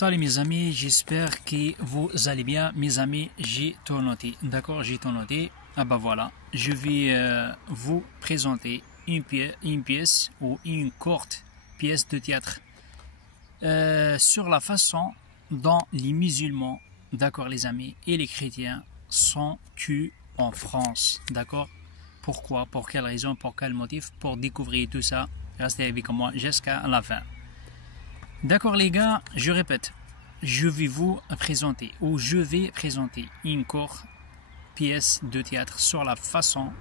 Salut mes amis, j'espère que vous allez bien. Mes amis, j'ai tout noté. D'accord, j'ai tout noté. Ah bah voilà, je vais vous présenter une pièce ou une courte pièce de théâtre sur la façon dont les musulmans, d'accord les amis, et les chrétiens sont tués en France. D'accord. Pourquoi, pour quelle raison, pour quel motif? Pour découvrir tout ça, restez avec moi jusqu'à la fin. D'accord les gars, je répète, je vais présenter une courte pièce de théâtre sur la façon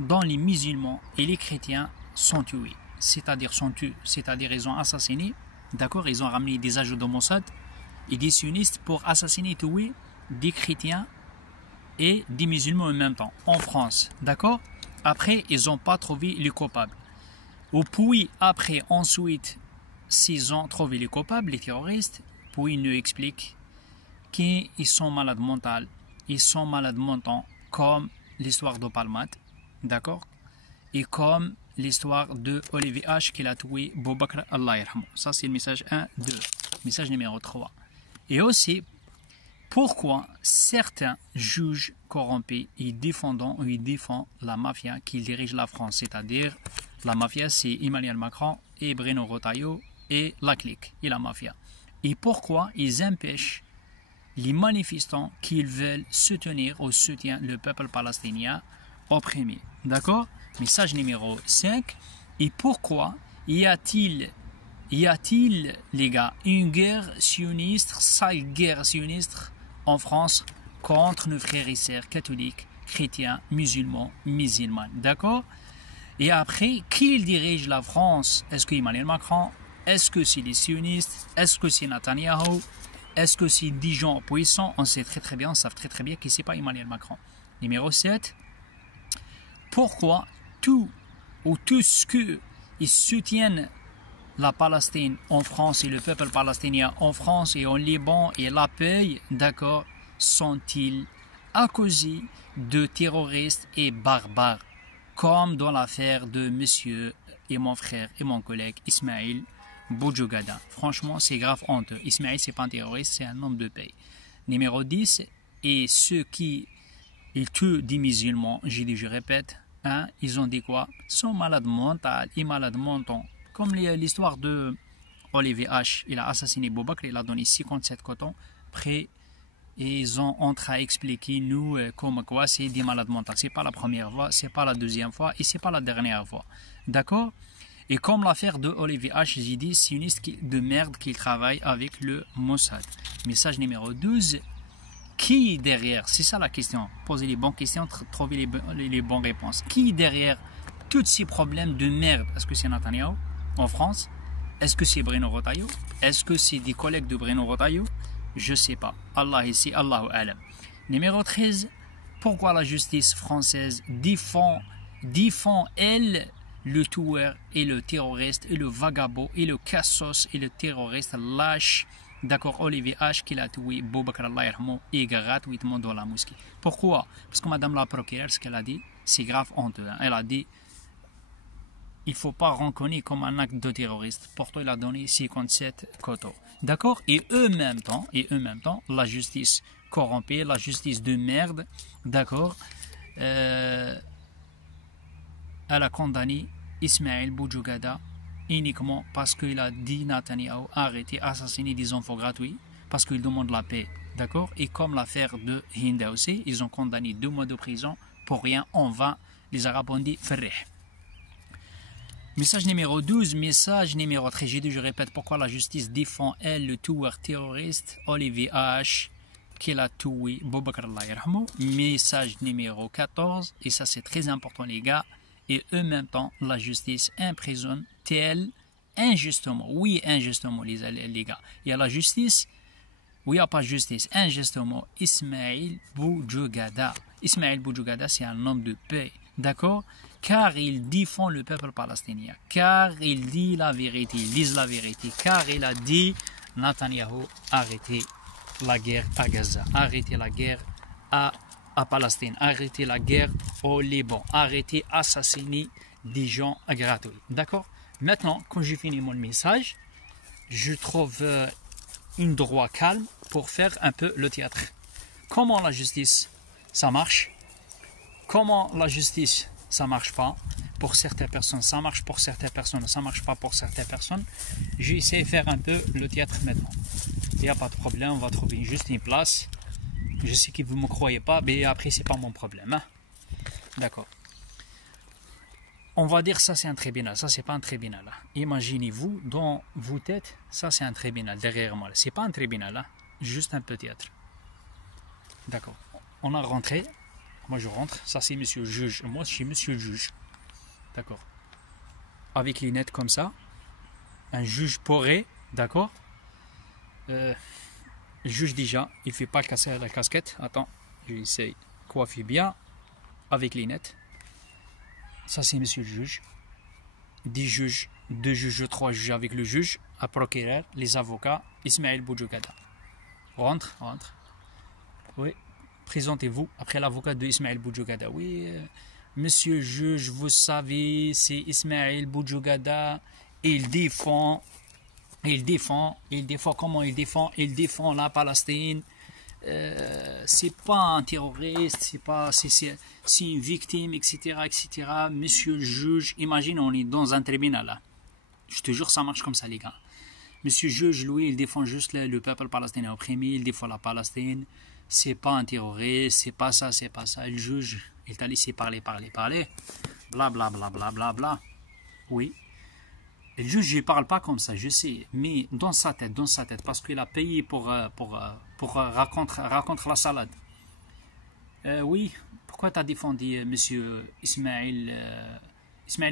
dont les musulmans et les chrétiens sont tués. C'est-à-dire ils ont assassiné, d'accord, ils ont ramené des agents de Mossad et des sionistes pour assassiner et tuer des chrétiens et des musulmans en même temps, en France, d'accord. Après, ils n'ont pas trouvé les coupables. Puis après, ensuite, s'ils ont trouvé les coupables, les terroristes, puis ils nous expliquent qu'ils sont malades mentaux, ils sont malades mentaux, comme l'histoire de Palmade, d'accord, et comme l'histoire de Olivier H. qui a tué Boubacar Allah yarhamou. Ça c'est le message 1, 2. Message numéro 3. Et aussi, pourquoi certains juges corrompus ils défendent la mafia qui dirige la France, c'est-à-dire la mafia c'est Emmanuel Macron et Bruno Retailleau et la clique et la mafia. Et pourquoi ils empêchent les manifestants qui veulent soutenir ou soutiennent le peuple palestinien opprimé. D'accord? Message numéro 5. Et pourquoi y a-t-il, les gars, une guerre sioniste, sale guerre sioniste en France contre nos frères et sœurs catholiques, chrétiens, musulmans? D'accord? Et après, qui dirige la France? Est-ce que Emmanuel Macron? Est-ce que c'est les sionistes? Est-ce que c'est Netanyahou? Est-ce que c'est des gens puissants? On sait très bien, on sait très bien que ce n'est pas Emmanuel Macron. Numéro 7. Pourquoi tous ceux qui soutiennent la Palestine en France et le peuple palestinien en France et en Liban et la paix, d'accord, sont-ils accusés de terroristes et barbares, comme dans l'affaire de monsieur et mon frère et mon collègue Ismaël Boujougada? Franchement, c'est grave honteux. Ismaël, c'est pas un terroriste, c'est un homme de paix. Numéro 10. Et ceux qui tuent des musulmans, je répète, hein, ils ont dit quoi? Sont malades mentaux et malades mentaux. Comme l'histoire de Olivier H. Il a assassiné Boubacar, il a donné 57 cotons. Après, ils ont entré à expliquer nous comme quoi c'est des malades mentaux. C'est pas la première fois, c'est pas la deuxième fois et c'est pas la dernière fois. D'accord? Et comme l'affaire de Olivier H. j'ai dit, sioniste de merde qui travaille avec le Mossad. Message numéro 12. Qui derrière? C'est ça la question. Posez les bonnes questions, trouvez les bonnes réponses. Qui derrière tous ces problèmes de merde? Est-ce que c'est Netanyahou en France? Est-ce que c'est Bruno Retailleau? Est-ce que c'est des collègues de Bruno Retailleau? Je sais pas. Allah ici, Allahu alam. Numéro 13. Pourquoi la justice française défend elle, le tueur et le terroriste et le vagabond et le cassos et le terroriste lâche, d'accord, Olivier H. qui l'a tué Boubacar Allah yarhamou et gratuitement dans la mosquée? Pourquoi? Parce que madame la procureure, ce qu'elle a dit, c'est grave honteux. Hein. Elle a dit, il ne faut pas reconnaître comme un acte de terroriste. Pourtant, il a donné 57 coteaux. D'accord? Et eux même temps, la justice corrompue, la justice de merde, d'accord, elle a condamné Ismaël Boujougada uniquement parce qu'il a dit Netanyahou arrêter assassiner des enfants gratuits parce qu'il demande la paix, d'accord. Et comme l'affaire de Hinda aussi, ils ont condamné 2 mois de prison pour rien, en vain. Les Arabes ont dit ferreh. Message numéro 12, message numéro 13. Je répète, pourquoi la justice défend elle le tueur terroriste Olivier H. qui a tué Boubacar Allah yarhamou. Message numéro 14, et ça c'est très important les gars. Et eux, en même temps, la justice emprisonne-t-elle injustement? Oui, injustement, les gars. Il y a la justice, oui, il n'y a pas de justice. Injustement, Ismaël Boujougada. Ismaël Boujougada, c'est un homme de paix, d'accord? Car il défend le peuple palestinien. Car il dit la vérité, il dit la vérité. Car il a dit, Netanyahou, arrêtez la guerre à Gaza. Arrêtez la guerre à Palestine, arrêtez la guerre au Liban, arrêtez d'assassiner des gens gratuits. D'accord? Maintenant, quand j'ai fini mon message, je trouve un droit calme pour faire un peu le théâtre. Comment la justice, ça marche? Comment la justice, ça marche pas? Pour certaines personnes, ça marche, pour certaines personnes, ça marche pas pour certaines personnes. J'essaie de faire un peu le théâtre maintenant. Il n'y a pas de problème, on va trouver juste une place. Je sais que vous ne me croyez pas, mais après, c'est pas mon problème. Hein? D'accord. On va dire ça, c'est un tribunal. Ça, c'est pas un tribunal. Hein? Imaginez-vous, dans vos têtes, ça, c'est un tribunal derrière moi. C'est pas un tribunal, hein? Juste un peu théâtre. D'accord. On a rentré. Moi, je rentre. Ça, c'est monsieur le juge. Moi, je suis monsieur le juge. D'accord. Avec les lunettes comme ça. Un juge poré. D'accord. Le juge déjà, il ne fait pas casser la casquette. Attends, j'essaie de coiffer bien. Avec les lunettes. Ça, c'est monsieur le juge. 10 juges, 2 juges, 3 juges avec le juge, un procureur, les avocats, Ismaël Boujougada. Rentre. Oui. Présentez-vous après l'avocat de Ismaël Boujougada. Oui, monsieur le juge, vous savez, c'est Ismaël Boujougada. Il défend, comment il défend? Il défend la Palestine. C'est pas un terroriste, c'est une victime, etc., etc. Monsieur le juge, imagine, on est dans un tribunal là. Je te jure, ça marche comme ça, les gars. Monsieur le juge, lui, il défend juste le peuple palestinien opprimé, il défend la Palestine. C'est pas un terroriste, c'est pas ça, c'est pas ça. Le juge, il t'a laissé parler. Bla bla bla bla bla bla. Oui. Le juge, il parle pas comme ça, je sais, mais dans sa tête, parce qu'il a payé pour raconter la salade. Oui, pourquoi tu as défendu monsieur Ismaël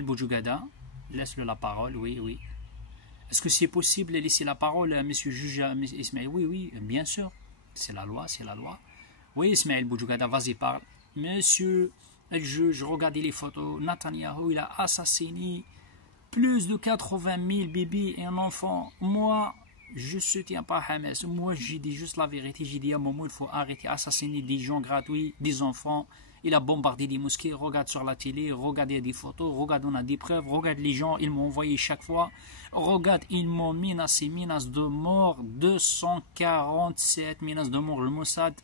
Boujougada? Laisse-le la parole, oui. Est-ce que c'est possible de laisser la parole à monsieur juge Ismaël? Oui, bien sûr. C'est la loi. Oui, Ismaël Boujougada, vas-y, parle. Monsieur le juge, regardez les photos. Netanyahou, il a assassiné plus de 80 000 bébés et un enfant. Moi, je ne soutiens pas Hamas. Moi, j'ai dit juste la vérité. J'ai dit à un moment, il faut arrêter d'assassiner des gens gratuits, des enfants. Il a bombardé des mosquées. Regarde sur la télé, regardez des photos, regarde, on a des preuves. Regarde les gens, ils m'ont envoyé chaque fois. Regarde, ils m'ont menacé, menace de mort. 247 menaces de mort. Le Mossad,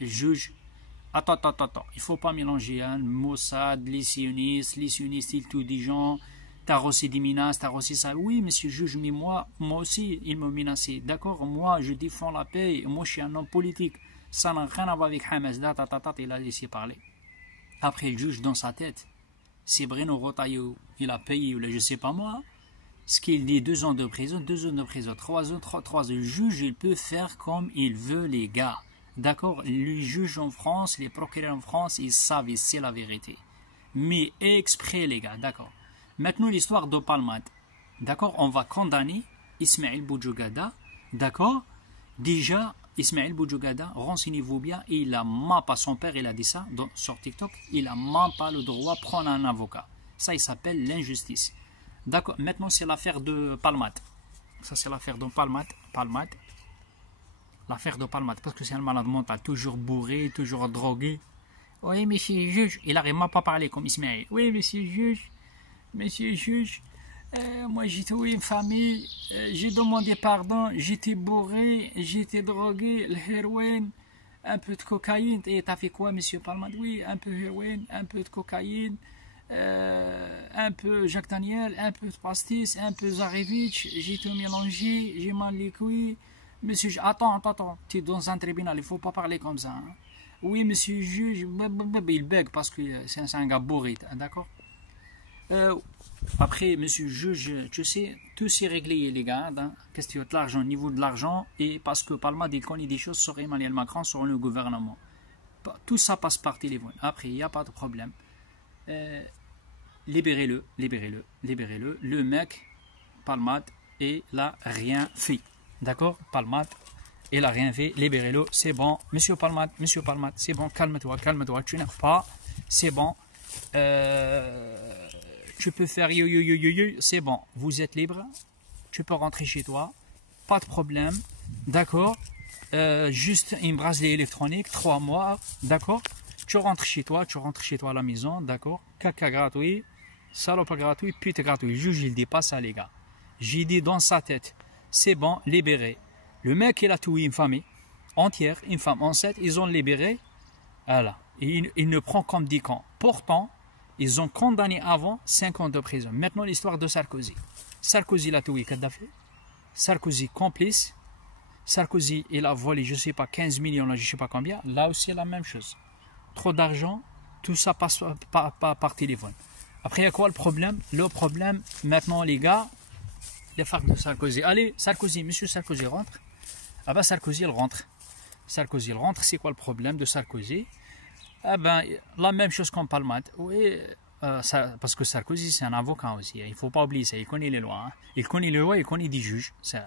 le juge. Attends. Il ne faut pas mélanger hein, le Mossad, les sionistes, ils tuent des gens. T'as reçu des menaces, t'as reçu ça. Oui, monsieur le juge, mais moi aussi, il m'a menacé. D'accord, moi, je défends la paix. Moi, je suis un homme politique. Ça n'a rien à voir avec Hamas. Il a laissé parler. Après, le juge, dans sa tête, c'est Bruno Retailleau. Il a payé, je ne sais pas moi. Ce qu'il dit, 2 ans de prison, 3 ans. Le juge, il peut faire comme il veut, les gars. D'accord, les juges en France, les procureurs en France, ils savent, c'est la vérité. Mais exprès, les gars, d'accord. Maintenant, l'histoire de Palmade. D'accord, on va condamner Ismaël Boujougada. D'accord, déjà, Ismaël Boujougada, renseignez-vous bien, il a même pas, son père, il a dit ça sur TikTok, il a même pas le droit de prendre un avocat. Ça, il s'appelle l'injustice. D'accord, maintenant, c'est l'affaire de Palmade. Ça, c'est l'affaire de Palmade. L'affaire de Palmade, parce que c'est un malade mental, toujours bourré, toujours drogué. Oui, monsieur le juge, il n'arrive même pas à parler comme Ismaël. Oui, monsieur le juge, moi j'ai trouvé une famille, j'ai demandé pardon, j'étais bourré, j'étais drogué, le héroïne, un peu de cocaïne. Et t'as fait quoi, monsieur Palmade? Oui, un peu de héroïne, un peu de cocaïne, un peu Jacques Daniel, un peu de pastis, un peu Zarevitch, j'ai tout mélangé, j'ai mal les couilles. Monsieur, attends, tu es dans un tribunal, il ne faut pas parler comme ça. Hein. Oui, monsieur le juge, il bègue parce que c'est un gars bourré, d'accord? Après, monsieur le juge, tu sais, tout s'est réglé, les gars, hein, question de l'argent, niveau de l'argent, et parce que Palmade, il connaît des choses sur Emmanuel Macron, sur le gouvernement. Tout ça passe par téléphone. Après, il n'y a pas de problème. Libérez-le. Le mec, Palmade, il n'a rien fait. D'accord, Palmade, il n'a rien fait, libérez-le, c'est bon. Monsieur Palmade, c'est bon, calme-toi, tu n'erres pas, c'est bon. Tu peux faire c'est bon, vous êtes libre, tu peux rentrer chez toi, pas de problème, d'accord. Juste un bracelet électronique, 3 mois, d'accord. Tu rentres chez toi à la maison, d'accord. Caca gratuit, salope gratuit, pute gratuit. Le juge, il dit pas ça, les gars. J'ai dit dans sa tête. C'est bon, libéré. Le mec, il a tué une famille entière, une femme enceinte, ils ont libéré. Voilà. Et il ne prend comme 10 ans. Pourtant, ils ont condamné avant 5 ans de prison. Maintenant, l'histoire de Sarkozy. Sarkozy l'a tué Kadhafi. Sarkozy complice. Sarkozy, il a volé, je ne sais pas, 15 millions, là, je ne sais pas combien. Là aussi, la même chose. Trop d'argent, tout ça passe par téléphone. Après, il y a quoi le problème? Le problème, maintenant, les gars, les femmes de Sarkozy. Allez, Sarkozy, monsieur Sarkozy rentre. Ah ben, Sarkozy, il rentre. Sarkozy, il rentre. C'est quoi le problème de Sarkozy? Ah ben, la même chose qu'en Palmade. Oui, parce que Sarkozy, c'est un avocat aussi. Il ne faut pas oublier ça. Il connaît les lois. Hein. Il connaît les lois, il connaît des juges. C'est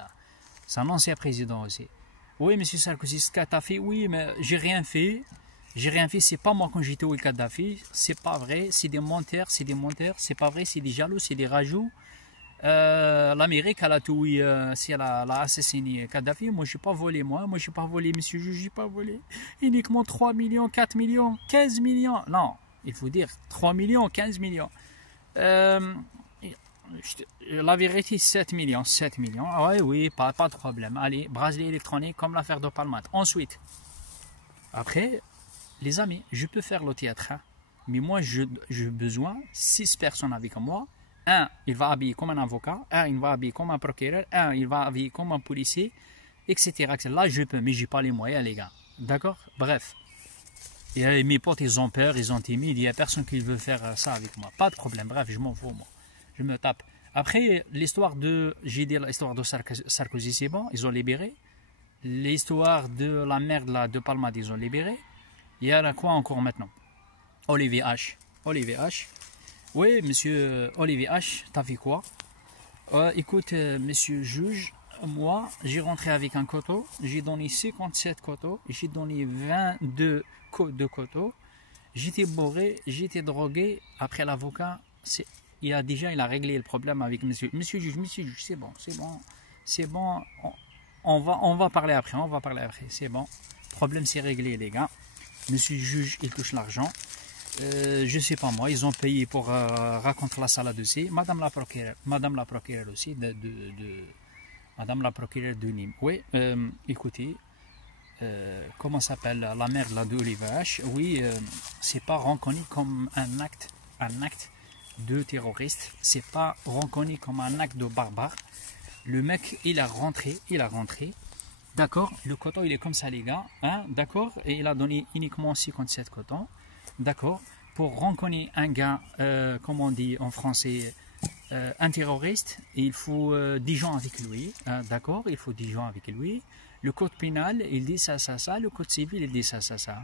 un ancien président aussi. Oui, monsieur Sarkozy, ce que tu as fait, oui, mais j'ai rien fait. J'ai rien fait, c'est pas moi quand j'étais au Kadhafi. C'est pas vrai, c'est des menteurs, c'est des menteurs. C'est pas vrai, c'est des jaloux, c'est des rajouts. L'Amérique, elle a tout, si elle a assassiné Kadhafi, moi je n'ai pas volé, moi je n'ai pas volé, monsieur juge, je n'ai pas volé. Uniquement 3 millions, 4 millions, 15 millions. Non, il faut dire 3 millions, 15 millions. La vérité, 7 millions, 7 millions. Ah ouais, oui, pas de problème. Allez, bracelet électronique comme l'affaire de Palmade. Ensuite, après, les amis, je peux faire le théâtre, hein, mais moi j'ai besoin 6 personnes avec moi. Un, il va habiller comme un avocat. Un, il va habiller comme un procureur. Un, il va habiller comme un policier, etc. Là, je peux, mais je n'ai pas les moyens, les gars. D'accord? Bref. Et mes potes, ils ont peur, ils ont timide. Il n'y a personne qui veut faire ça avec moi. Pas de problème. Bref, je m'en fous, moi. Je me tape. Après, l'histoire de... J'ai dit l'histoire de Sarkozy, c'est bon. Ils ont libéré. L'histoire de la merde là, de Palmade, ils ont libéré. Il y a quoi encore maintenant? Olivier H. Olivier H. Oui, monsieur Olivier H, t'as fait quoi? Écoute, monsieur juge, moi, j'ai rentré avec un coteau, j'ai donné 57 coteaux, j'ai donné 22 de coteaux, j'étais bourré, j'étais drogué. Après, l'avocat, il a réglé le problème avec monsieur juge, c'est bon, c'est bon, on va parler après, c'est bon. Le problème, c'est réglé, les gars. Monsieur juge, il touche l'argent. Je sais pas moi, ils ont payé pour raconter la salade aussi. Madame la procureure aussi, Madame la procureure de Nîmes. Oui, écoutez, comment s'appelle la mère de Olivier H? Oui, c'est pas reconnu comme un acte de terroriste. C'est pas reconnu comme un acte de barbare. Le mec, il a rentré. D'accord, le coton il est comme ça, les gars. Hein, d'accord, et il a donné uniquement 57 cotons. D'accord, pour reconnaître un gars, comme on dit en français, un terroriste, il faut 10 gens avec lui. D'accord, il faut 10 gens avec lui. Le code pénal, il dit ça. Le code civil, il dit ça.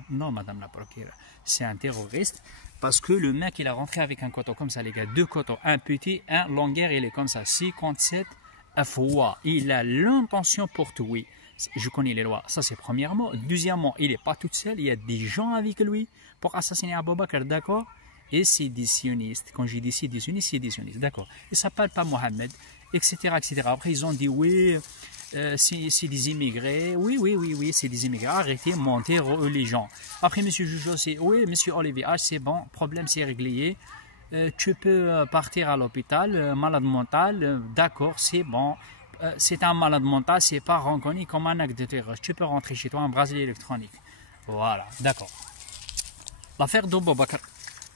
Non, madame la procureure, c'est un terroriste. Parce que le mec, il a rentré avec un coton comme ça, les gars. 2 cotons, un petit, un longueur, il est comme ça. 57 fois. Il a l'intention pour tuer. Je connais les lois, ça c'est premièrement. Deuxièmement, il n'est pas tout seul, il y a des gens avec lui pour assassiner Abou Bakr, d'accord? Et c'est des sionistes. Quand j'ai dit c'est des sionistes, d'accord? Il ne s'appelle pas Mohamed, etc., etc. Après, ils ont dit oui, c'est des immigrés. Oui, c'est des immigrés. Arrêtez, mentez les gens. Après, monsieur Jujo, c'est oui, monsieur Olivier H, c'est bon, problème c'est réglé. Tu peux partir à l'hôpital, malade mental, d'accord, c'est bon. C'est un malade mental, c'est pas reconnu comme un acte de terreur. Tu peux rentrer chez toi en bracelet électronique. Voilà, d'accord. L'affaire d'Abou Bakr,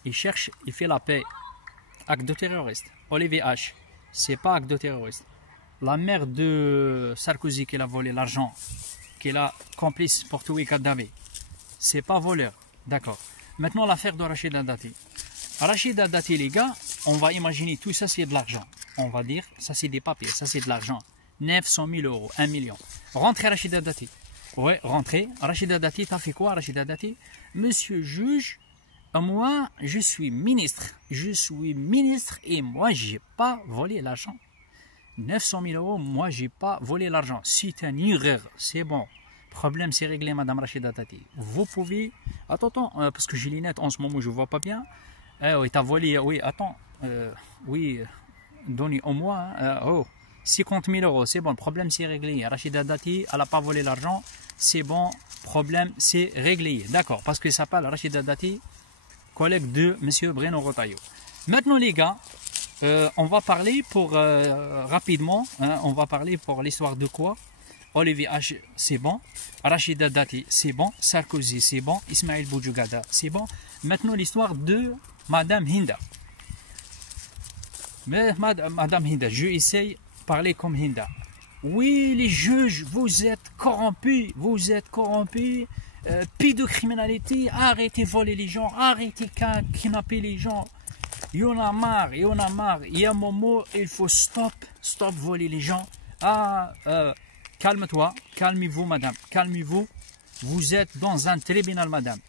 il fait la paix. Acte de terroriste. Olivier H, c'est pas acte de terroriste. La mère de Sarkozy qui a volé l'argent, qui est la complice pour tuer Kadhafi, c'est pas voleur. D'accord. Maintenant, l'affaire de Rachida Dati. Rachida Dati, les gars, on va imaginer tout ça, c'est de l'argent. On va dire, ça c'est des papiers, ça c'est de l'argent. 900 000 euros, 1 million. Rentrez Rachida Dati. Ouais, rentrez. Rachida Dati, t'as fait quoi, Rachida Dati? Monsieur juge, moi, je suis ministre. Et moi, j'ai pas volé l'argent. 900 000 euros, moi, j'ai pas volé l'argent. C'est une erreur. C'est bon. Problème, c'est réglé, madame Rachida Dati. Vous pouvez... Attends, parce que j'ai les lunettes en ce moment, je vois pas bien. Oui, t'as volé... Oui, attends. Oui... Donnez au moins 50 000 euros, c'est bon, le problème c'est réglé. Rachida Dati, elle n'a pas volé l'argent, c'est bon, problème c'est réglé. D'accord, parce qu'il s'appelle Rachida Dati, collègue de M. Bruno Retailleau. Maintenant les gars, on va parler pour rapidement, hein, on va parler pour l'histoire de quoi? Olivier H, c'est bon. Rachida Dati, c'est bon. Sarkozy, c'est bon. Ismaël Boudjougada, c'est bon. Maintenant, l'histoire de Madame Hinda. Mais Madame Hinda, je essaye de parler comme Hinda. Oui, les juges, vous êtes corrompus. Vous êtes corrompus. Pédocriminalité, arrêtez de voler les gens. Arrêtez de kidnapper les gens. Il y en a marre, il y en a marre. Il y a un moment, il faut stop voler les gens. Calme-toi, calmez-vous, madame, calmez-vous. Vous êtes dans un tribunal, madame.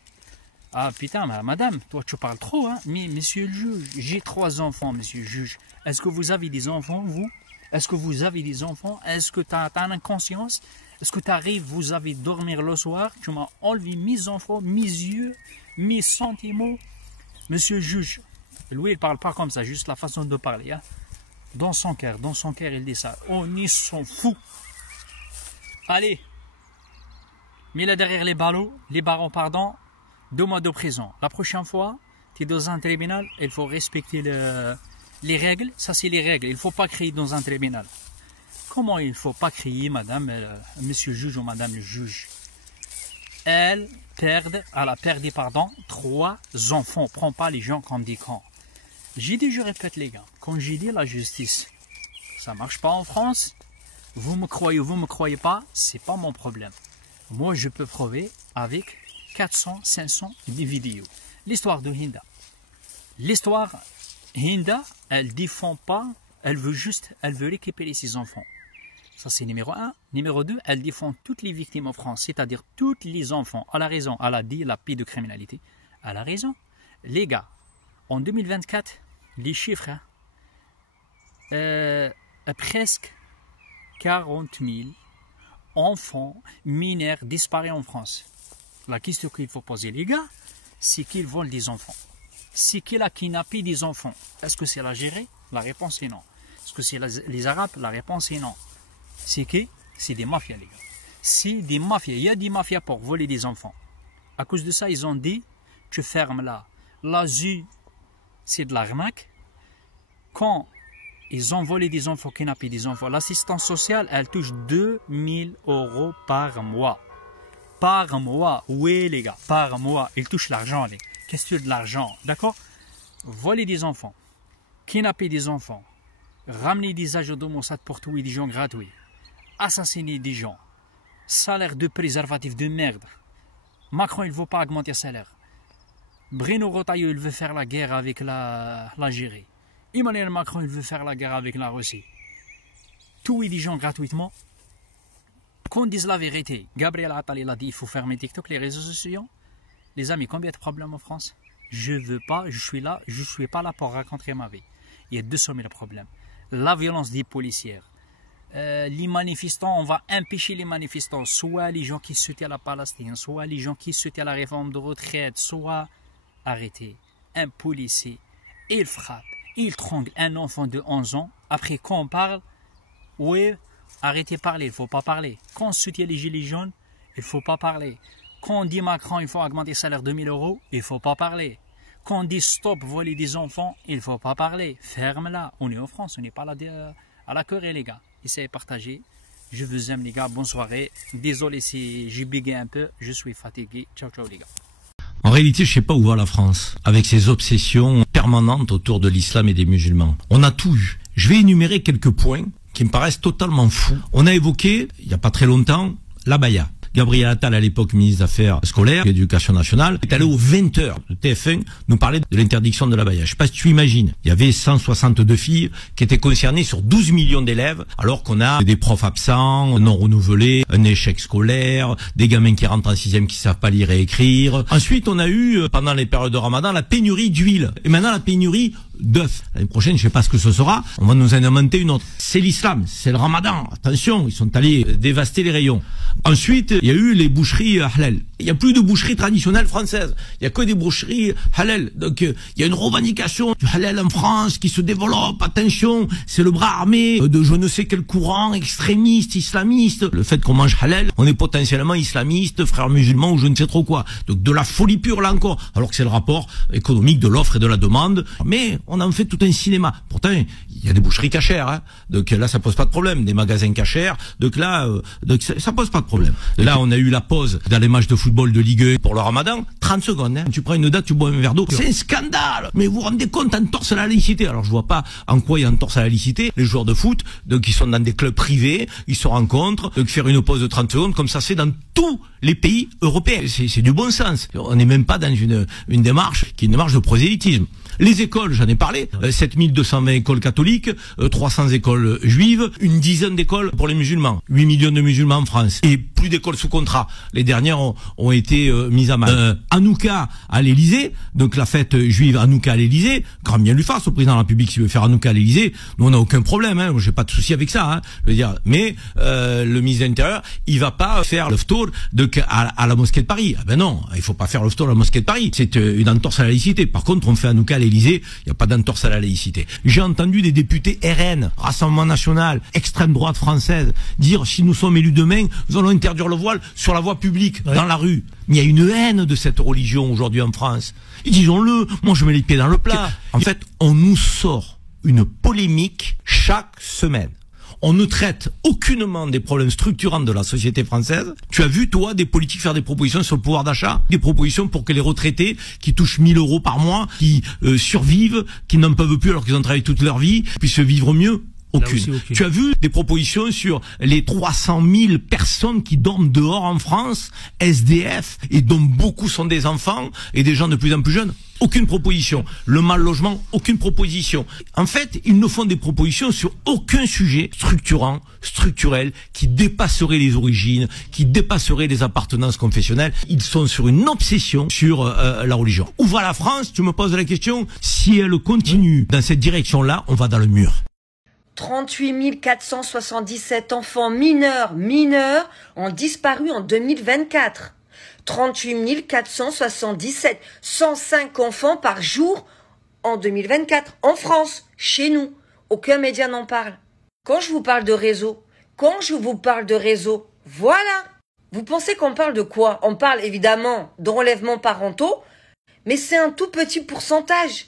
Ah putain, madame, toi tu parles trop, hein. Mais monsieur le juge, j'ai 3 enfants, monsieur le juge. Est-ce que vous avez des enfants, vous? Est-ce que vous avez des enfants? Est-ce que tu as une conscience? Est-ce que tu arrives, vous avez dormir le soir? Tu m'as enlevé mes enfants, mes yeux, mes sentiments. Monsieur le juge, lui, il parle pas comme ça, juste la façon de parler. Hein. Dans son cœur, il dit ça. On y s'en fout. Allez, mets-le derrière les barreaux, pardon, 2 mois de prison. La prochaine fois, tu es dans un tribunal, il faut respecter les règles. Ça, c'est les règles. Il ne faut pas crier dans un tribunal. Comment il ne faut pas crier, madame, monsieur le juge ou madame le juge? Elle a perdu, 3 enfants. Prends pas les gens comme des cons. J'ai dit, je répète les gars, quand j'ai dit la justice, ça ne marche pas en France. Vous me croyez ou vous ne me croyez pas, c'est pas mon problème. Moi, je peux prouver avec 400, 500 des vidéos. L'histoire de Hinda. L'histoire, Hinda, elle défend pas, elle veut récupérer ses enfants. Ça, c'est numéro 1. Numéro 2, elle défend toutes les victimes en France, c'est-à-dire tous les enfants. Elle a raison, elle a dit la pédocriminalité. Elle a raison. Les gars, en 2024, les chiffres, presque 40 000 enfants mineurs disparus en France. La question qu'il faut poser, les gars, c'est qu'ils volent des enfants. C'est qu'il a kidnappé des enfants. Est-ce que c'est l'Algérie? La réponse est non. Est-ce que c'est les Arabes? La réponse est non. C'est que c'est des mafias, les gars. C'est des mafias. Il y a des mafias pour voler des enfants. À cause de ça, ils ont dit, tu fermes là. L'Asie, c'est de l'arnaque. Quand ils ont volé des enfants, kidnappé des enfants, l'assistance sociale, elle touche 2 000 € par mois. Par mois. Oui, les gars, par mois. Ils touchent l'argent, les gars. Question de l'argent, d'accord? Voler des enfants, kidnapper des enfants, ramener des agents de Mossad pour tuer des gens gratuits, assassiner des gens, salaire de préservatif de merde. Macron, il ne veut pas augmenter le salaire. Bruno Retailleau, il veut faire la guerre avec l'Algérie. Emmanuel Macron, il veut faire la guerre avec la Russie. Tuer des gens gratuitement. Qu'on dise la vérité. Gabriel Attal, il a dit il faut fermer TikTok, les réseaux sociaux. Les amis, combien de problèmes en France? Je veux pas, je suis là, je suis pas là pour raconter ma vie. Il y a 200 000 problèmes. La violence des policiers. Les manifestants, on va empêcher les manifestants. Soit les gens qui soutiennent la Palestine, soit les gens qui soutiennent la réforme de retraite, soit arrêtez. Un policier, il frappe, il trongle un enfant de 11 ans. Après, quand on parle, oui, arrêtez de parler, il ne faut pas parler. Quand on soutient les gilets jaunes, il ne faut pas parler. Quand on dit Macron, il faut augmenter le salaire de 1 000 €, il ne faut pas parler. Quand on dit stop, voler des enfants, il ne faut pas parler. Ferme-la. On est en France, on n'est pas là à la Corée, les gars. Essayez de partager. Je vous aime, les gars. Bonne soirée. Désolé si j'ai bégayé un peu. Je suis fatigué. Ciao, ciao, les gars. En réalité, je sais pas où va la France, avec ses obsessions permanentes autour de l'islam et des musulmans. On a tout eu. Je vais énumérer quelques points qui me paraissent totalement fous. On a évoqué, il n'y a pas très longtemps, l'abaya. Gabriel Attal, à l'époque ministre des Affaires scolaires et d'éducation nationale, est allé aux 20h de TF1 nous parler de l'interdiction de l'abaya. Je sais pas si tu imagines, il y avait 162 filles qui étaient concernées sur 12 millions d'élèves, alors qu'on a des profs absents, non renouvelés, un échec scolaire, des gamins qui rentrent en 6e qui savent pas lire et écrire. Ensuite, on a eu, pendant les périodes de Ramadan, la pénurie d'huile. Et maintenant, la pénurie d'œufs. L'année prochaine, je sais pas ce que ce sera, on va nous en inventer une autre. C'est l'islam, c'est le Ramadan. Attention, ils sont allés dévaster les rayons. Ensuite, il y a eu les boucheries halal. Il n'y a plus de boucherie traditionnelle française. Il n'y a que des boucheries halal. Donc, il y a une revendication du halal en France qui se développe. Attention, c'est le bras armé de je ne sais quel courant extrémiste, islamiste. Le fait qu'on mange halal, on est potentiellement islamiste, frères musulmans ou je ne sais trop quoi. Donc, de la folie pure là encore. Alors que c'est le rapport économique de l'offre et de la demande. Mais on en fait tout un cinéma. Pourtant, il y a des boucheries cachères. Hein. Donc là, ça pose pas de problème. Des magasins cachères. Donc là, ça pose pas de problème. Là, on a eu la pause dans les matchs de football de Ligue 1 pour le Ramadan, 30 secondes. Hein. Tu prends une date, tu bois un verre d'eau. C'est un scandale. Mais vous vous rendez compte, entorse à la laïcité. Alors je vois pas en quoi il y a entorse à la laïcité. Les joueurs de foot, donc ils sont dans des clubs privés, ils se rencontrent, donc faire une pause de 30 secondes, comme ça c'est dans tous les pays européens. C'est du bon sens. On n'est même pas dans une démarche qui est une démarche de prosélytisme. Les écoles, j'en ai parlé, 7220 écoles catholiques, 300 écoles juives, une dizaine d'écoles pour les musulmans, 8 millions de musulmans en France, et plus d'écoles sous contrat. Les dernières ont été mises à mal. Hanouka à l'Élysée, donc la fête juive Hanouka à l'Élysée, grand bien lui fasse au président de la République s'il veut faire Hanouka à l'Élysée, nous on n'a aucun problème, hein, j'ai pas de souci avec ça, hein, je veux dire, mais le ministre de l'Intérieur, il va pas faire le ftour à la mosquée de Paris. Ah ben non, il faut pas faire le ftour à la mosquée de Paris, c'est une entorse à la laïcité. Par contre, on fait Hanouka à l'Élysée, il n'y a pas d'entorse à la laïcité. J'ai entendu des députés RN, Rassemblement National, extrême droite française, dire si nous sommes élus demain, nous allons interdire le voile sur la voie publique, dans la rue. Mais il y a une haine de cette religion aujourd'hui en France. Et disons-le, moi je mets les pieds dans le plat. En fait, on nous sort une polémique chaque semaine. On ne traite aucunement des problèmes structurants de la société française. Tu as vu, toi, des politiques faire des propositions sur le pouvoir d'achat, des propositions pour que les retraités qui touchent 1000 € par mois, qui survivent, qui n'en peuvent plus alors qu'ils ont travaillé toute leur vie, puissent vivre mieux? Aucune. Tu as vu des propositions sur les 300 000 personnes qui dorment dehors en France, SDF, et dont beaucoup sont des enfants et des gens de plus en plus jeunes? Aucune proposition. Le mal logement, aucune proposition. En fait, ils ne font des propositions sur aucun sujet structurant, structurel, qui dépasserait les origines, qui dépasserait les appartenances confessionnelles. Ils sont sur une obsession sur la religion. Où va la France? Tu me poses la question. Si elle continue dans cette direction-là, on va dans le mur. 38 477 enfants mineurs ont disparu en 2024. 38 477, 105 enfants par jour en 2024, en France, chez nous. Aucun média n'en parle. Quand je vous parle de réseau, voilà. Vous pensez qu'on parle de quoi? On parle évidemment d'enlèvements parentaux, mais c'est un tout petit pourcentage.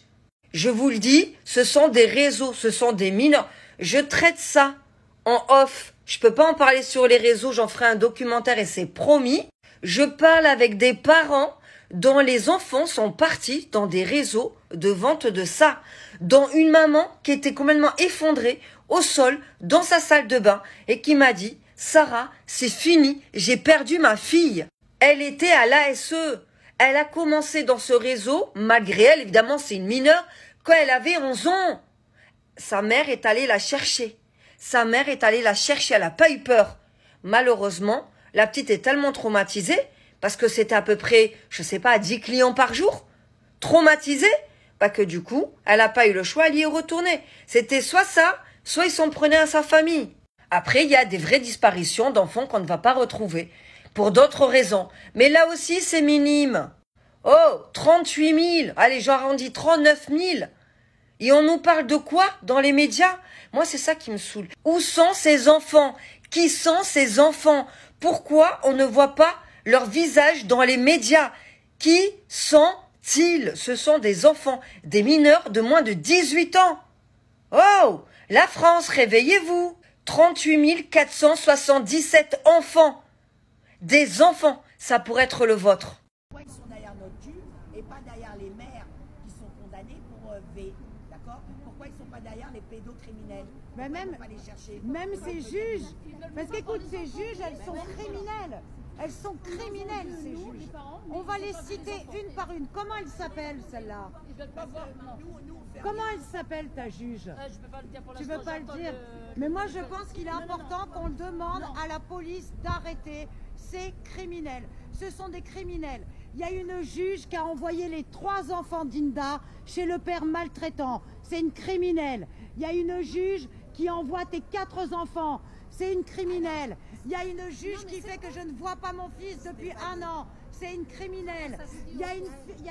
Je vous le dis, ce sont des réseaux, ce sont des mineurs. Je traite ça en off. Je peux pas en parler sur les réseaux, j'en ferai un documentaire et c'est promis. Je parle avec des parents dont les enfants sont partis dans des réseaux de vente de ça. Dont une maman qui était complètement effondrée au sol dans sa salle de bain et qui m'a dit « Sarah, c'est fini, j'ai perdu ma fille ». Elle était à l'ASE. Elle a commencé dans ce réseau, malgré elle, évidemment c'est une mineure, quand elle avait 11 ans. Sa mère est allée la chercher. Elle n'a pas eu peur. Malheureusement, la petite est tellement traumatisée, parce que c'était à peu près, 10 clients par jour, traumatisée, que du coup, elle n'a pas eu le choix, elle y est retournée. C'était soit ça, soit ils s'en prenaient à sa famille. Après, il y a des vraies disparitions d'enfants qu'on ne va pas retrouver, pour d'autres raisons. Mais là aussi, c'est minime. Oh, 38 000, allez, j'arrondis 39 000. Et on nous parle de quoi dans les médias? Moi, c'est ça qui me saoule. Où sont ces enfants? Qui sont ces enfants? Pourquoi on ne voit pas leur visage dans les médias? Qui sont-ils? Ce sont des enfants, des mineurs de moins de 18 ans. Oh, la France, réveillez-vous. 38 477 enfants. Des enfants, ça pourrait être le vôtre. Pourquoi ils sont derrière notre cul et pas derrière les mères qui sont condamnées pour V, d'accord? Pourquoi ils ne sont pas derrière les pédocriminels? Mais même ces juges, parce qu'écoute, ces juges, elles sont criminelles. Elles sont criminelles, ces juges. On va les citer une par une. Comment elle s'appelle, celle-là? Comment elle s'appelle, ta juge? Tu veux pas le dire? Mais moi, je pense qu'il est important qu'on demande à la police d'arrêter ces criminels. Ce sont des criminels. Il y a une juge qui a envoyé les 3 enfants d'Inda chez le père maltraitant. C'est une criminelle. Il y a une juge qui envoie tes 4 enfants. c'est une criminelle. Il y a une juge qui fait que je ne vois pas mon fils depuis 1 an, c'est une criminelle. Il y a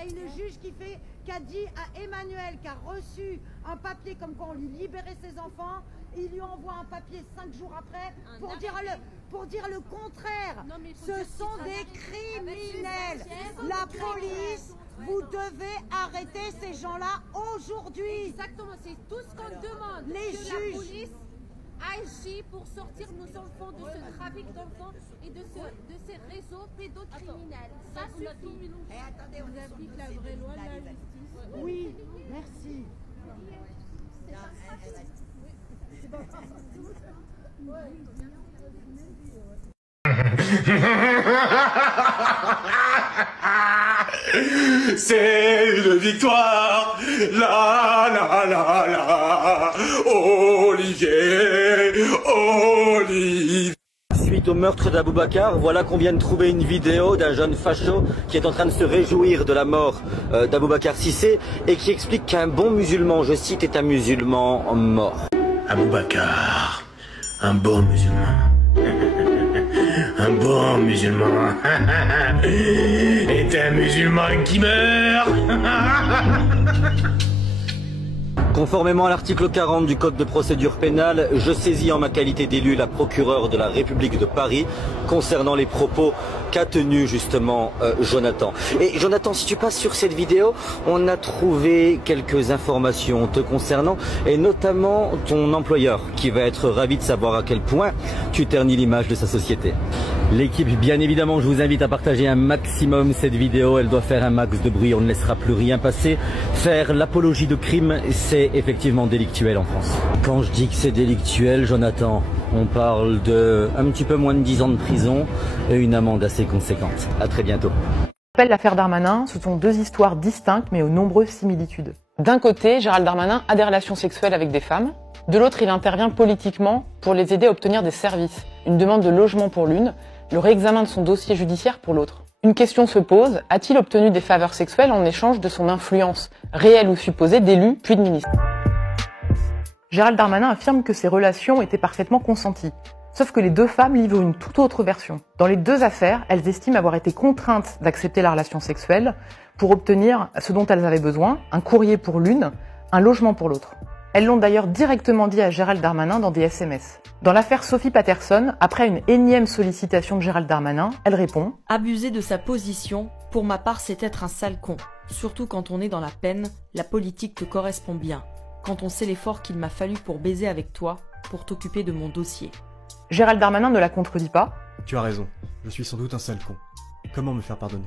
une juge qui a dit à Emmanuel, qui a reçu un papier comme quoi on lui libérait ses enfants, il lui envoie un papier 5 jours après pour dire le contraire. Ce sont des criminels. La police, vous devez arrêter ces gens-là aujourd'hui. Exactement, c'est tout ce qu'on demande. Les que juges. La police agit pour sortir nos enfants de ce trafic d'enfants et de ces réseaux pédocriminels. Ça suffit. Et attendez, on applique la vraie loi de la justice. Oui, merci. C'est une victoire, la la la la, Olivier, Olivier. Suite au meurtre d'Aboubacar, voilà qu'on vient de trouver une vidéo d'un jeune facho qui est en train de se réjouir de la mort d'Aboubacar Cissé et qui explique qu'un bon musulman, je cite, est un musulman mort. Aboubacar, un bon musulman. Un bon musulman est un musulman qui meurt. Conformément à l'article 40 du Code de procédure pénale, je saisis en ma qualité d'élu la procureure de la République de Paris concernant les propos qu'a tenus justement Jonathan. Et Jonathan, si tu passes sur cette vidéo, on a trouvé quelques informations te concernant et notamment ton employeur qui va être ravi de savoir à quel point tu ternis l'image de sa société. L'équipe, bien évidemment, je vous invite à partager un maximum cette vidéo. Elle doit faire un max de bruit, on ne laissera plus rien passer. Faire l'apologie de crime, c'est effectivement délictuel en France. Quand je dis que c'est délictuel, Jonathan, on parle de un petit peu moins de 10 ans de prison et une amende assez conséquente. À très bientôt. L'affaire Darmanin, ce sont deux histoires distinctes mais aux nombreuses similitudes. D'un côté, Gérald Darmanin a des relations sexuelles avec des femmes. De l'autre, il intervient politiquement pour les aider à obtenir des services. Une demande de logement pour l'une, le réexamen de son dossier judiciaire pour l'autre. Une question se pose, a-t-il obtenu des faveurs sexuelles en échange de son influence, réelle ou supposée, d'élu puis de ministre? Gérald Darmanin affirme que ces relations étaient parfaitement consenties. Sauf que les deux femmes livrent une toute autre version. Dans les deux affaires, elles estiment avoir été contraintes d'accepter la relation sexuelle pour obtenir ce dont elles avaient besoin, un courrier pour l'une, un logement pour l'autre. Elles l'ont d'ailleurs directement dit à Gérald Darmanin dans des SMS. Dans l'affaire Sophie Patterson, après une énième sollicitation de Gérald Darmanin, elle répond « Abuser de sa position, pour ma part c'est être un sale con. Surtout quand on est dans la peine, la politique te correspond bien. Quand on sait l'effort qu'il m'a fallu pour baiser avec toi, pour t'occuper de mon dossier. » Gérald Darmanin ne la contredit pas. « Tu as raison, je suis sans doute un sale con. Comment me faire pardonner ?»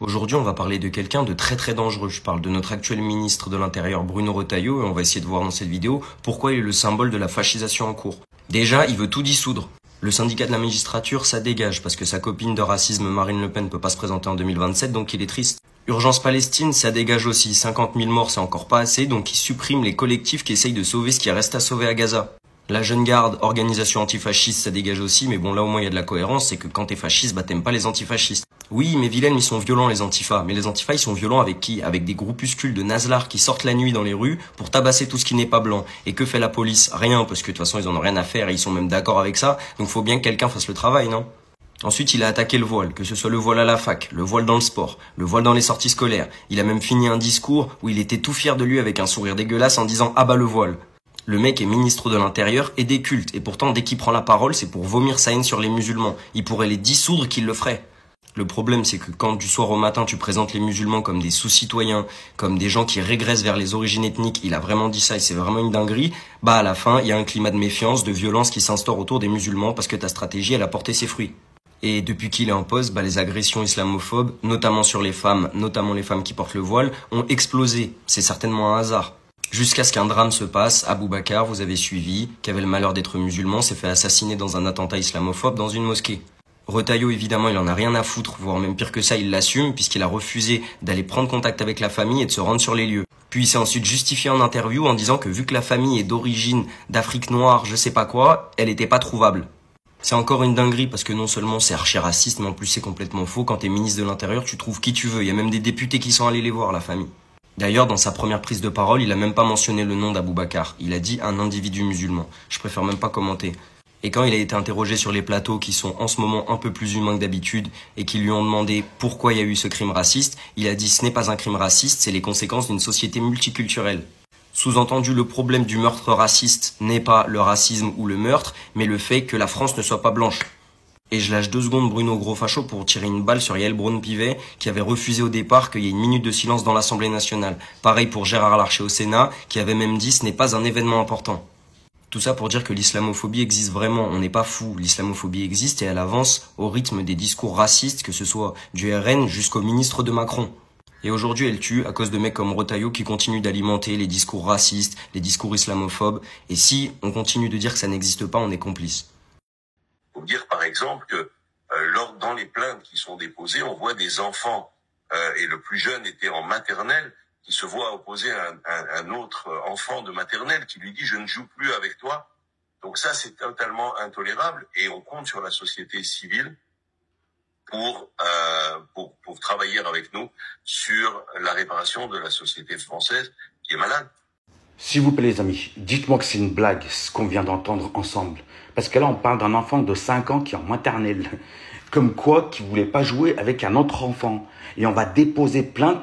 Aujourd'hui, on va parler de quelqu'un de très dangereux. Je parle de notre actuel ministre de l'Intérieur, Bruno Retailleau, et on va essayer de voir dans cette vidéo pourquoi il est le symbole de la fascisation en cours. Déjà, il veut tout dissoudre. Le syndicat de la magistrature, ça dégage, parce que sa copine de racisme, Marine Le Pen, peut pas se présenter en 2027, donc il est triste. Urgence Palestine, ça dégage aussi. 50 000 morts, c'est encore pas assez, donc il supprime les collectifs qui essayent de sauver ce qui reste à sauver à Gaza. La Jeune Garde, organisation antifasciste, ça dégage aussi, mais bon, là au moins il y a de la cohérence, c'est que quand t'es fasciste, bah t'aimes pas les antifascistes. Oui, mais Vilaine, ils sont violents les antifas. Mais les antifas, ils sont violents avec qui? Avec des groupuscules de nazlards qui sortent la nuit dans les rues pour tabasser tout ce qui n'est pas blanc. Et que fait la police? Rien, parce que de toute façon, ils en ont rien à faire et ils sont même d'accord avec ça. Donc faut bien que quelqu'un fasse le travail, non? Ensuite, il a attaqué le voile, que ce soit le voile à la fac, le voile dans le sport, le voile dans les sorties scolaires. Il a même fini un discours où il était tout fier de lui avec un sourire dégueulasse en disant « Ah bah le voile ». Le mec est ministre de l'Intérieur et des cultes. Et pourtant, dès qu'il prend la parole, c'est pour vomir sa haine sur les musulmans. Il pourrait les dissoudre qu'il le ferait. Le problème, c'est que quand du soir au matin, tu présentes les musulmans comme des sous-citoyens, comme des gens qui régressent vers les origines ethniques, il a vraiment dit ça et c'est vraiment une dinguerie, bah à la fin, il y a un climat de méfiance, de violence qui s'instaure autour des musulmans parce que ta stratégie, elle a porté ses fruits. Et depuis qu'il est en poste, bah les agressions islamophobes, notamment sur les femmes, notamment les femmes qui portent le voile, ont explosé. C'est certainement un hasard. Jusqu'à ce qu'un drame se passe, Aboubacar, vous avez suivi, qui avait le malheur d'être musulman, s'est fait assassiner dans un attentat islamophobe dans une mosquée. Retailleau, évidemment, il en a rien à foutre, voire même pire que ça, il l'assume, puisqu'il a refusé d'aller prendre contact avec la famille et de se rendre sur les lieux. Puis il s'est ensuite justifié en interview en disant que vu que la famille est d'origine d'Afrique noire, je sais pas quoi, elle était pas trouvable. C'est encore une dinguerie parce que non seulement c'est archi raciste, mais en plus c'est complètement faux. Quand t'es ministre de l'Intérieur, tu trouves qui tu veux. Il y a même des députés qui sont allés les voir, la famille. D'ailleurs, dans sa première prise de parole, il a même pas mentionné le nom d'Aboubacar. Il a dit un individu musulman. Je préfère même pas commenter. Et quand il a été interrogé sur les plateaux qui sont en ce moment un peu plus humains que d'habitude et qui lui ont demandé pourquoi il y a eu ce crime raciste, il a dit ce n'est pas un crime raciste, c'est les conséquences d'une société multiculturelle. Sous-entendu, le problème du meurtre raciste n'est pas le racisme ou le meurtre, mais le fait que la France ne soit pas blanche. Et je lâche 2 secondes Bruno Gros Facho pour tirer une balle sur Yael Braun-Pivet, qui avait refusé au départ qu'il y ait une minute de silence dans l'Assemblée nationale. Pareil pour Gérard Larcher au Sénat, qui avait même dit ce n'est pas un événement important. Tout ça pour dire que l'islamophobie existe vraiment, on n'est pas fou. L'islamophobie existe et elle avance au rythme des discours racistes, que ce soit du RN jusqu'au ministre de Macron. Et aujourd'hui, elle tue à cause de mecs comme Retailleau qui continuent d'alimenter les discours racistes, les discours islamophobes. Et si on continue de dire que ça n'existe pas, on est complice. Faut dire par exemple que dans les plaintes qui sont déposées, on voit des enfants, et le plus jeune était en maternelle, qui se voit opposer un autre enfant de maternelle qui lui dit « je ne joue plus avec toi ». Donc ça, c'est totalement intolérable et on compte sur la société civile pour travailler avec nous sur la réparation de la société française qui est malade. S'il vous plaît les amis, dites-moi que c'est une blague ce qu'on vient d'entendre ensemble. Parce que là on parle d'un enfant de 5 ans qui est en maternelle. Comme quoi qui voulait pas jouer avec un autre enfant. Et on va déposer plainte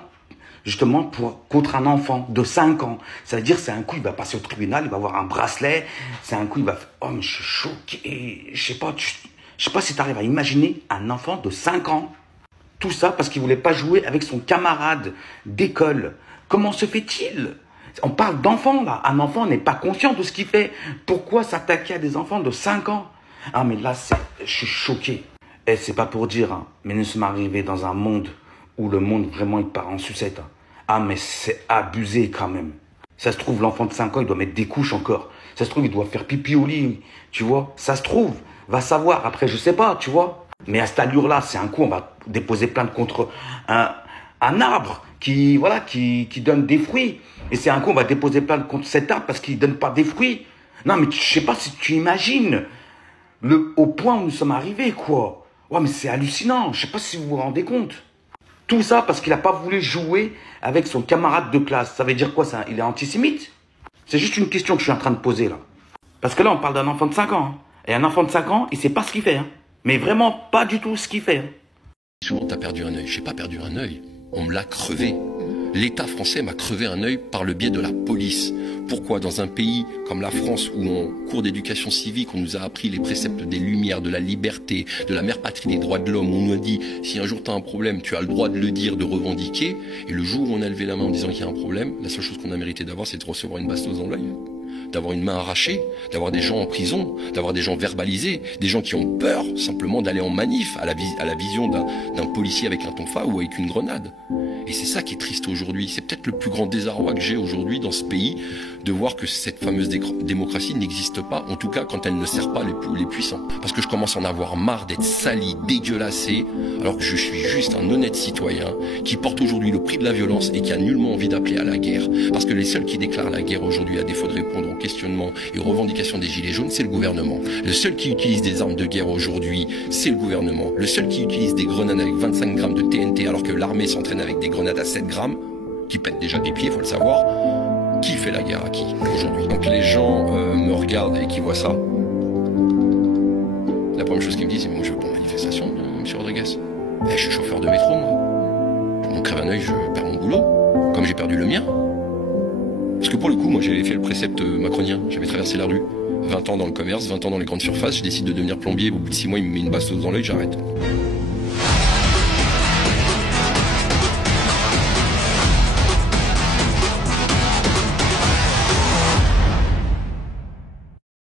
justement contre un enfant de 5 ans. Ça veut dire c'est un coup il va passer au tribunal, il va avoir un bracelet. C'est un coup il va... Oh mais je suis choqué. Je sais pas si tu arrives à imaginer un enfant de 5 ans. Tout ça parce qu'il voulait pas jouer avec son camarade d'école. Comment se fait-il ? On parle d'enfants là. Un enfant n'est pas conscient de ce qu'il fait. Pourquoi s'attaquer à des enfants de 5 ans ? Ah mais là, je suis choqué. Et c'est pas pour dire, hein, mais nous sommes arrivés dans un monde où le monde vraiment il part en sucette. Hein. Ah mais c'est abusé quand même. Ça se trouve, l'enfant de 5 ans, il doit mettre des couches encore. Ça se trouve, il doit faire pipi au lit. Tu vois ? Ça se trouve. Va savoir. Après, je sais pas, tu vois ? Mais à cette allure-là, c'est un coup, on va déposer plainte contre un arbre qui donne des fruits. Et c'est un coup, on va déposer plainte contre cet arbre parce qu'il donne pas des fruits. Non, mais je sais pas si tu imagines au point où nous sommes arrivés, quoi. Ouais, mais c'est hallucinant. Je sais pas si vous vous rendez compte. Tout ça parce qu'il a pas voulu jouer avec son camarade de classe. Ça veut dire quoi, ça ? Il est antisémite ? C'est juste une question que je suis en train de poser, là. Parce que là, on parle d'un enfant de 5 ans. Hein. Et un enfant de 5 ans, il sait pas ce qu'il fait. Hein. Mais vraiment pas du tout ce qu'il fait. Hein. Souvent, t'as perdu un œil. J'ai pas perdu un œil. On me l'a crevé. L'État français m'a crevé un œil par le biais de la police. Pourquoi dans un pays comme la France où en cours d'éducation civique on nous a appris les préceptes des Lumières, de la liberté, de la mère patrie des droits de l'homme, où on nous a dit si un jour tu as un problème tu as le droit de le dire, de revendiquer, et le jour où on a levé la main en disant qu'il y a un problème, la seule chose qu'on a mérité d'avoir c'est de recevoir une bastos dans l'œil, d'avoir une main arrachée, d'avoir des gens en prison, d'avoir des gens verbalisés, des gens qui ont peur simplement d'aller en manif à la vision d'un policier avec un tonfa ou avec une grenade. Et c'est ça qui est triste aujourd'hui. C'est peut-être le plus grand désarroi que j'ai aujourd'hui dans ce pays, de voir que cette fameuse démocratie n'existe pas, en tout cas quand elle ne sert pas les puissants. Parce que je commence à en avoir marre d'être sali, dégueulassé, alors que je suis juste un honnête citoyen qui porte aujourd'hui le prix de la violence et qui a nullement envie d'appeler à la guerre. Parce que les seuls qui déclarent la guerre aujourd'hui, à défaut de répondre aux questionnements et aux revendications des gilets jaunes, c'est le gouvernement. Le seul qui utilise des armes de guerre aujourd'hui, c'est le gouvernement. Le seul qui utilise des grenades avec 25 grammes de TNT alors que l'armée s'entraîne avec des grenades à 7 grammes, qui pètent déjà des pieds, faut le savoir. Qui fait la guerre à qui aujourd'hui? Donc les gens me regardent et qui voient ça. La première chose qu'ils me disent, c'est moi je veux pas en manifestation, monsieur Rodriguez. Je suis chauffeur de métro, moi. Je m'en crève un œil, je perds mon boulot, comme j'ai perdu le mien. Parce que pour le coup, moi j'avais fait le précepte macronien, j'avais traversé la rue. 20 ans dans le commerce, 20 ans dans les grandes surfaces, je décide de devenir plombier, au bout de 6 mois il me met une bastos dans l'œil, j'arrête.